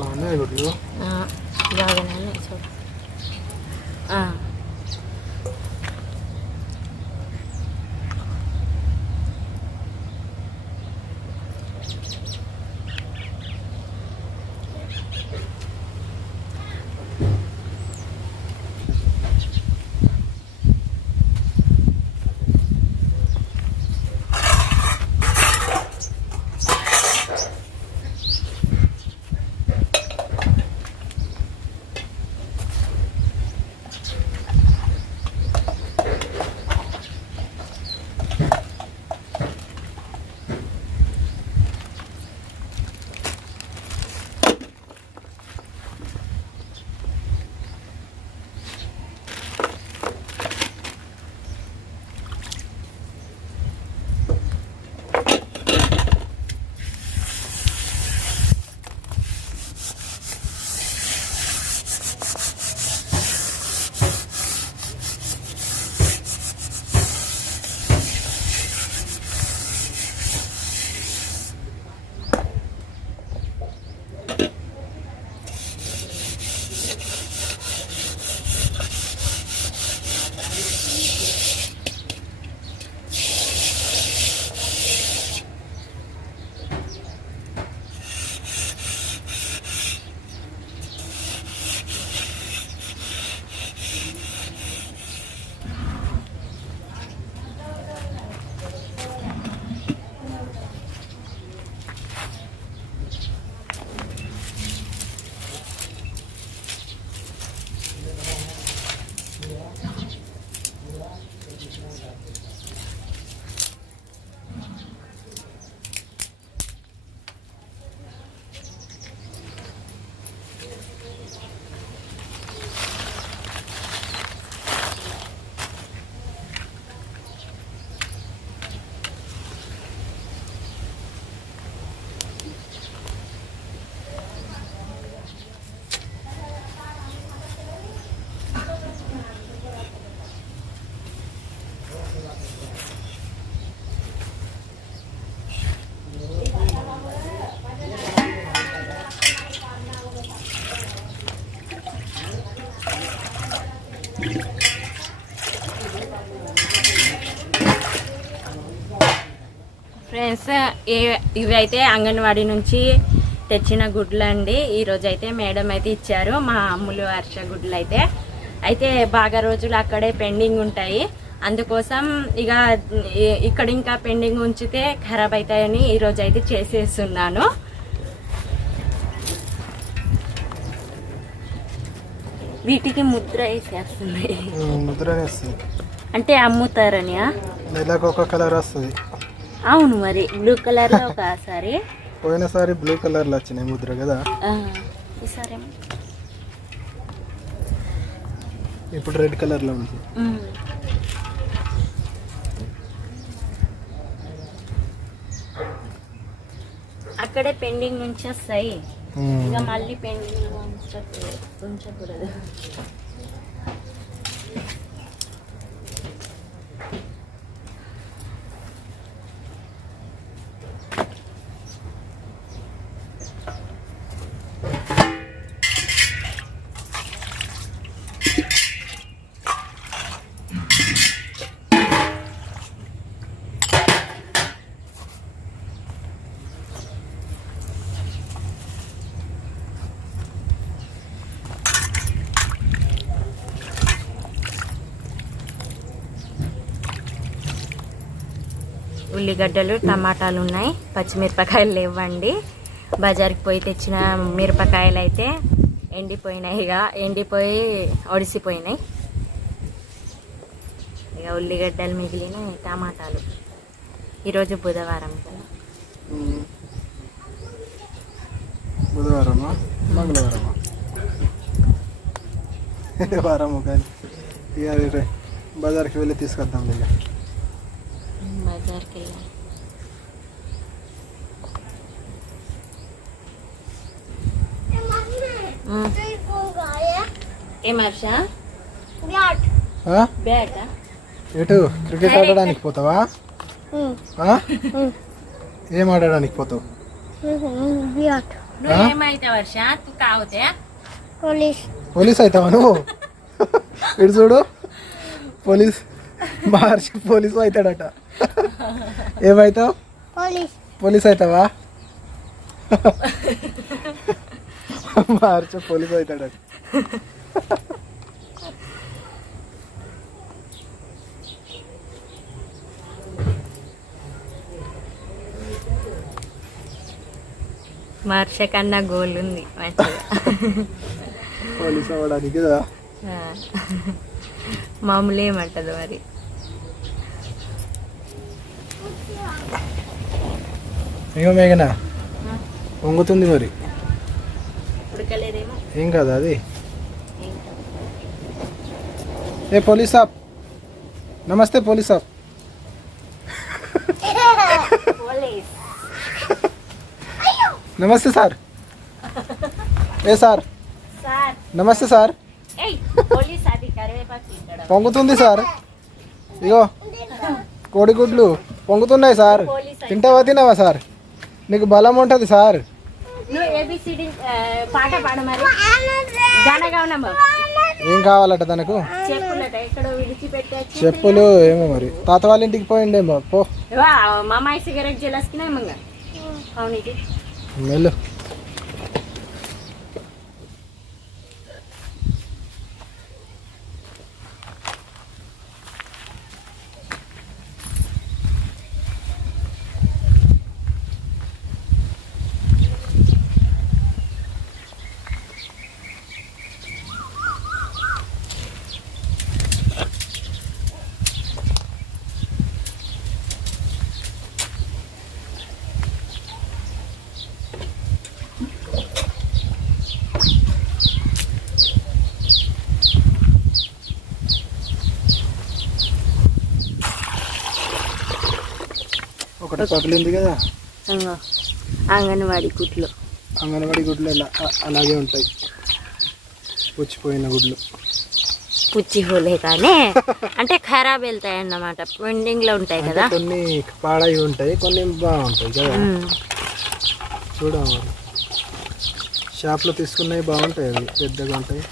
หานได้หมดเนื้อะยาวกว่านั้นเลยชอบอ่า ఇవి అయితే అంగన్వాడీ నుంచి తెచ్చిన గుడ్లు అండి ఈరోజు అయితే మేడం అయితే ఇచ్చారు మా అమ్ములు హర్ష గుడ్లు అయితే అయితే బాగా రోజులు అక్కడే పెండింగ్ ఉంటాయి. అందుకోసం ఇక ఇక్కడ ఇంకా పెండింగ్ ఉంచితే ఖరాబ్ అవుతాయని ఈరోజు అయితే చేసేస్తున్నాను. వీటికి ముద్ర వేసేస్తుంది వస్తుంది అంటే అమ్ముతారనియా? నెలకు ఒక కలర్ వస్తుంది. అవును మరి బ్లూ కలర్లో ఒకసారి పోయినసారి బ్లూ కలర్లో వచ్చినాయి ముద్ర కదా. ఆ, ఈసారేమో ఇప్పుడు రెడ్ కలర్లో ఉంది. ఉమ్. అక్కడే పెండింగ్ నుంచి వస్తాయి. ఇక మళ్ళీ పెండింగ్ ఉంచకూడదు. ఉల్లిగడ్డలు టమాటాలు ఉన్నాయి పచ్చిమిరపకాయలు లేవండి. బజార్కి పోయి తెచ్చిన మిరపకాయలు అయితే ఎండిపోయినాయి ఇక. ఎండిపోయి ఒడిసిపోయినాయి. ఇక ఉల్లిగడ్డలు మిగిలిన టమాటాలు. ఈరోజు బుధవారం కదా. ఉమ్. బుధవారమా? మంగళవారమా? వారము కానీ ఇక బజార్కి వెళ్ళి తీసుకొద్దాం ఇక. బజార్కి వెళ్ళాలి ఎటు క్రికెట్ ఆడడానికి పోతావా? ఆ? ఏం ఆడడానికి పోతావు? నువ్వు ఏమైతే వర్ష? తు కావుతే పోలీస్ పోలీస్ అవుతావా నువ్వు? ఇటు చూడు. పోలీస్. మహర్షి పోలీసు అవుతాడట. ఏమవుతావు పోలీస్. పోలీస్ అవుతావా? మహర్షి పోలీస్ అవుతాడట. వర్ష కన్నా గోల్ ఉంది పోలీస్ అవ్వడానికి కదా. మామూలు ఏమంటది మరి. ఏమో మేఘనా వంగుతుంది మరి. ఏం కాదు అది? ఏ పోలీస్ సాబ్ నమస్తే పోలీస్ సాబ్ పోలీస్. నమస్తే సార్. ఏ సార్? నమస్తే సార్ ఏయ్ పోలీస్ అది కరివేపాకు ఇక్కడ పొంగుతుంది సార్. ఇగో కోడిగుడ్లు పొంగుతున్నాయి సార్. తింటావా తినవా సార్? నీకు బలం ఉంటుంది సార్. ఏం కావాలట తనకు? చెప్పులు ఏమో మరి. తాత వాళ్ళ ఇంటికి పోయిండేమో పో. మామాయి ఒకటి పగిలింది కదా? అంగో అంగన్వాడి కుట్లు అంగన్వాడి గుడ్లు అలాగే ఉంటాయి. పుచ్చిపోయిన గుడ్లు. పుచ్చి హోలే కానీ అంటే ఖరాబ్ వెళ్తాయి అన్నమాట పెండింగ్లో ఉంటాయి కదా. కొన్ని పాడై ఉంటాయి కొన్ని బాగుంటాయి కదా. ఉమ్. చూడమా షాప్లో తీసుకున్నవి బాగుంటాయి అవి పెద్దగా ఉంటాయి.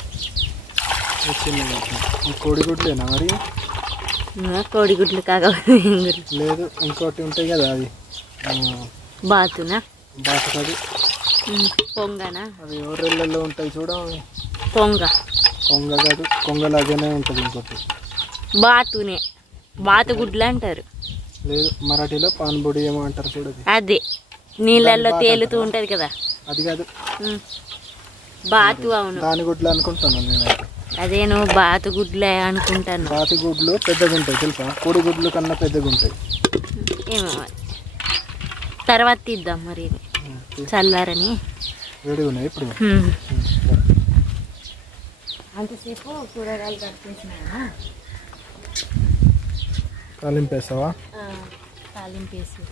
చిన్నగా ఉంటాయి కోడిగుడ్లేనా మరి? కోడిగుడ్లు కాకపోతే లేదు ఇంకోటి ఉంటాయి కదా ఆ, బాతునా? బాటకది ఉమ్, పొంగనా? అవి ఎవరెళ్ళల్లో ఉంటాయి చూడ పొంగ. కొంగ కాదు కొంగలాగానే ఉంటుంది ఇంకోటి. బాతునే. బాతు గుడ్లు అంటారు. లేదు మరాఠీలో పాన్బొడి ఏమో అంటారు చూడది అదే. నీళ్ళల్లో తేలుతూ ఉంటది కదా. అది కాదు. బాతు అవును. దాని గుడ్లు అనుకుంటాను నేనైతే. అదే నువ్వు బాతు గుడ్లే అనుకుంటాను. బాతి గుడ్లు పెద్దగా ఉంటాయి తెలుసా? కోడి గుడ్లు కన్నా పెద్దగా ఉంటాయి ఏమో మరి. తర్వాత తీద్దాం మరి. చల్లారని. వేడిగా ఉన్నాయి ఇప్పుడు. అంతసేపు కూరగాయలు కట్టేసినా కాలింపేస్తావా తాలింపేసి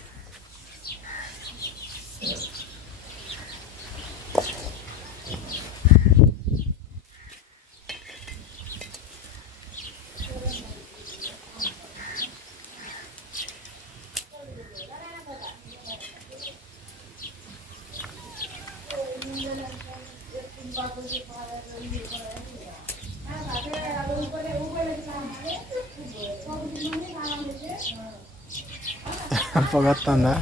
Fogato Tandá.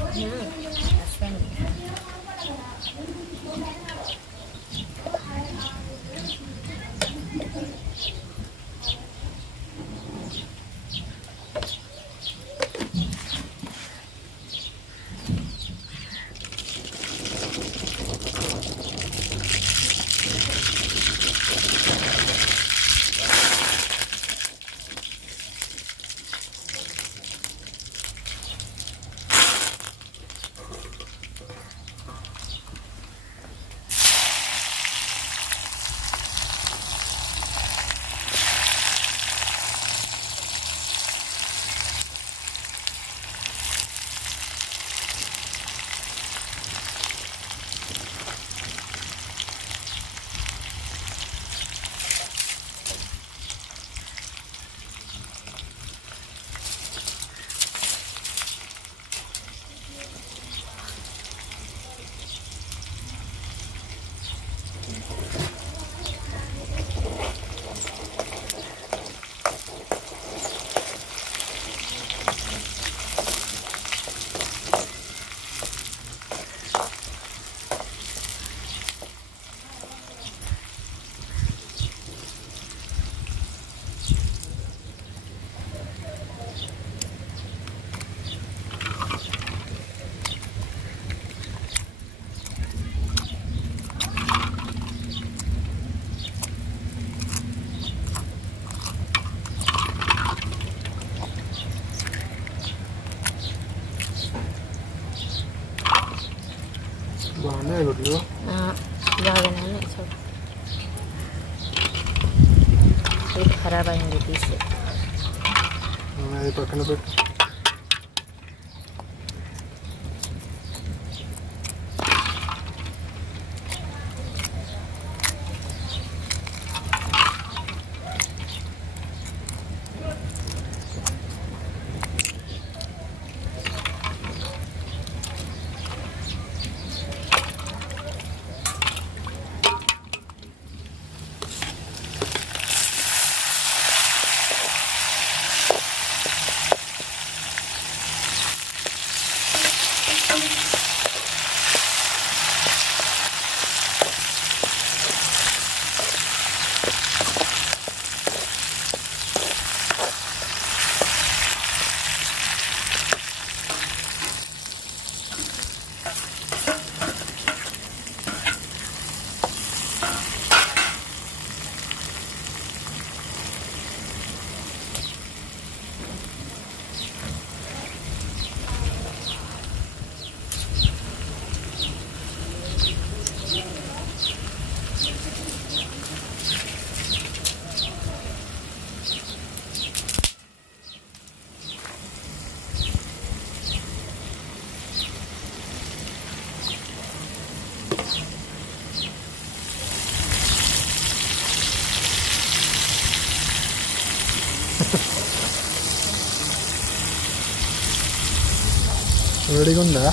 వేడిగా ఉందా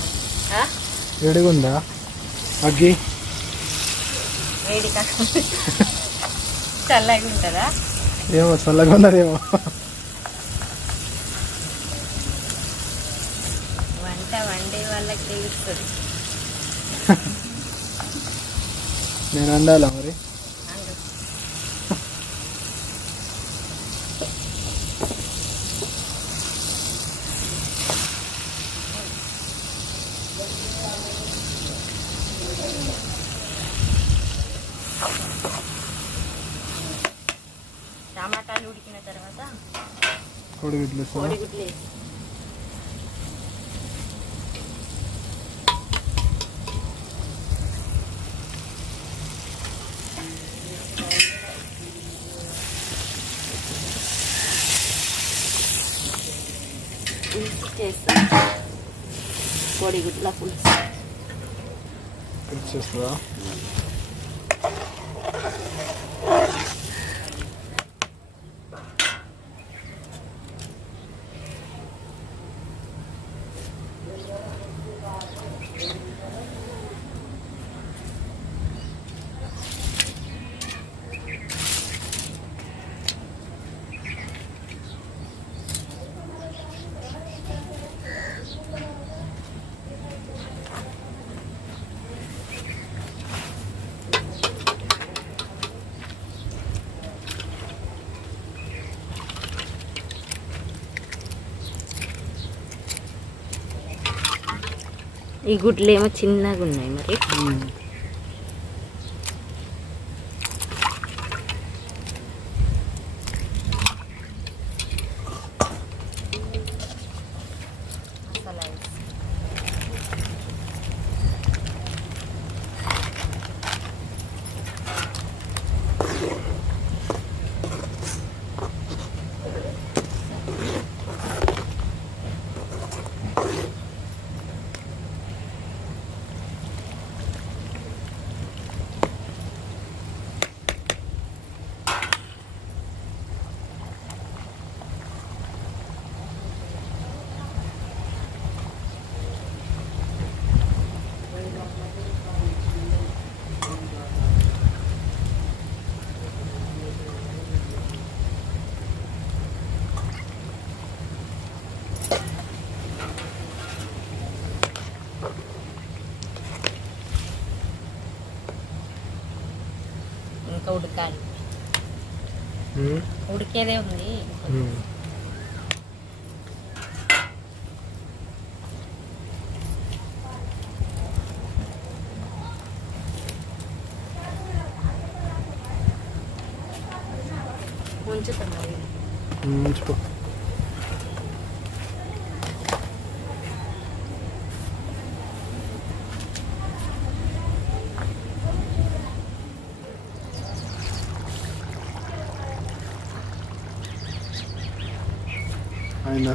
ఆ? వేడిగా ఉందా అగ్గి? చల్లగా ఉంటుందా ఏమో చల్లగా ఉన్నదేమో వంట వండే వాళ్ళకి తెలుస్తుంది. నేను వండాలా మరి అందు టమాటాలు ఉడికిన తర్వాత కోడిగుడ్లు ఇస్తావా? కోడిగుడ్లు వేసి పులుసు చేస్తా కోడిగుడ్ల పులుసు. ఈ గుడ్లు ఏమో చిన్నగా ఉన్నాయి మరి ఉమ్. మసాలా వేసి. ఇంకా ఉడకాలి. ఉడికేదే ఉంది. అయిందా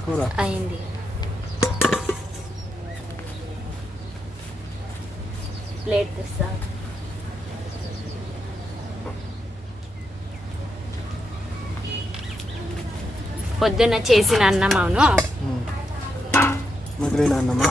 ప్లేట్ తెస్తా. పొద్దున్న చేసిన అన్నం అవును మిగిలిన అన్నమా?